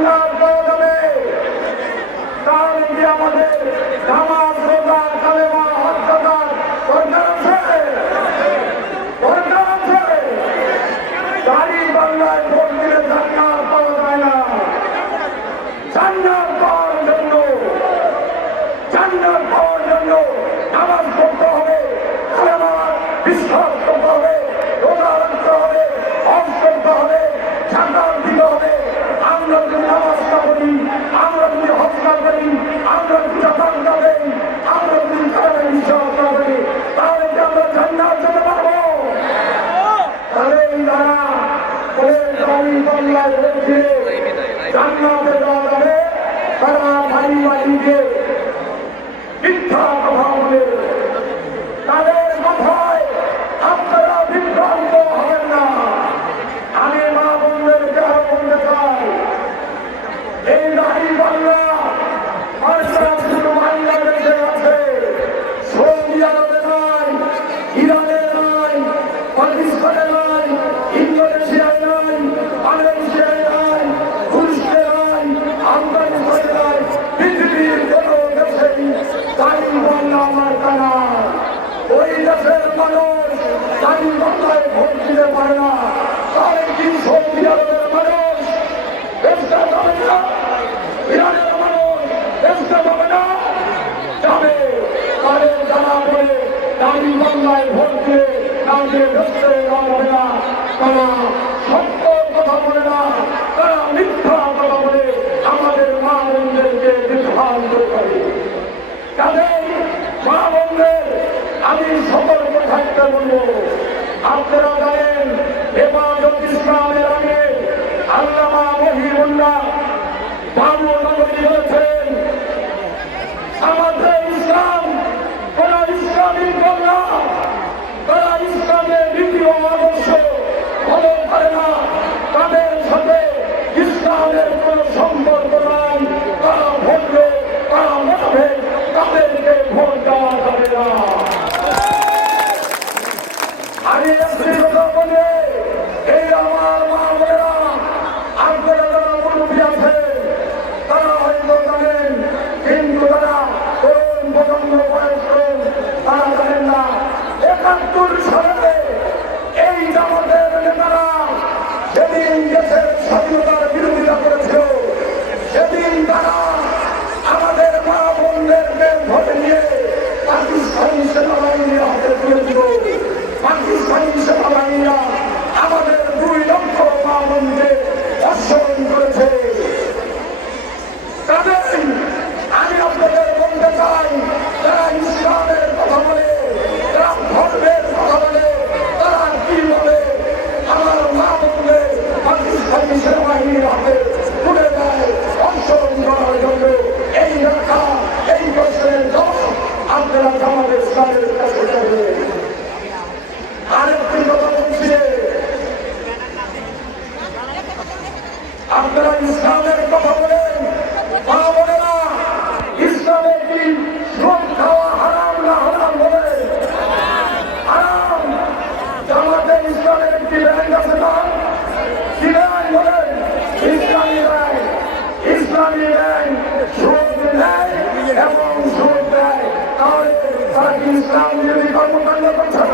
আল্লাহ ধারা জান্নাতে যাওয়া যাবে তারা ভারী বাড়িতে দেশের মানুষ তারই মাথায় ভোট দিতে পারে না। সাড়ে তিনশো বিরাটের মানুষ যাবে না? বিরাটের মানুষ দেশটা যাবে না? যাবে। তাদের জানা পড়ে তারই মাথায় ভোট দিয়ে তাদের দেশে যাবে না। তারা সত্য কথা বলে না। আপনারা জানেন এবার সমাজের সঙ্গে আরেকটি কথা ইসলাম বিরোধী কর্মকাণ্ড করছে।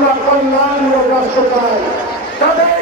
আমরা কল্যাণ ও রাষ্ট্র চাই তাদের